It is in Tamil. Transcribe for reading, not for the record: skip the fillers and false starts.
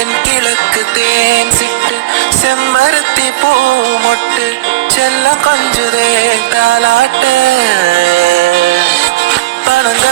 தென்கிழக்கு தேன் சிட்டு செம்மருத்தி பூ மொட்டு செல்லம் கொஞ்சுதே தாலாட்ட பணங்க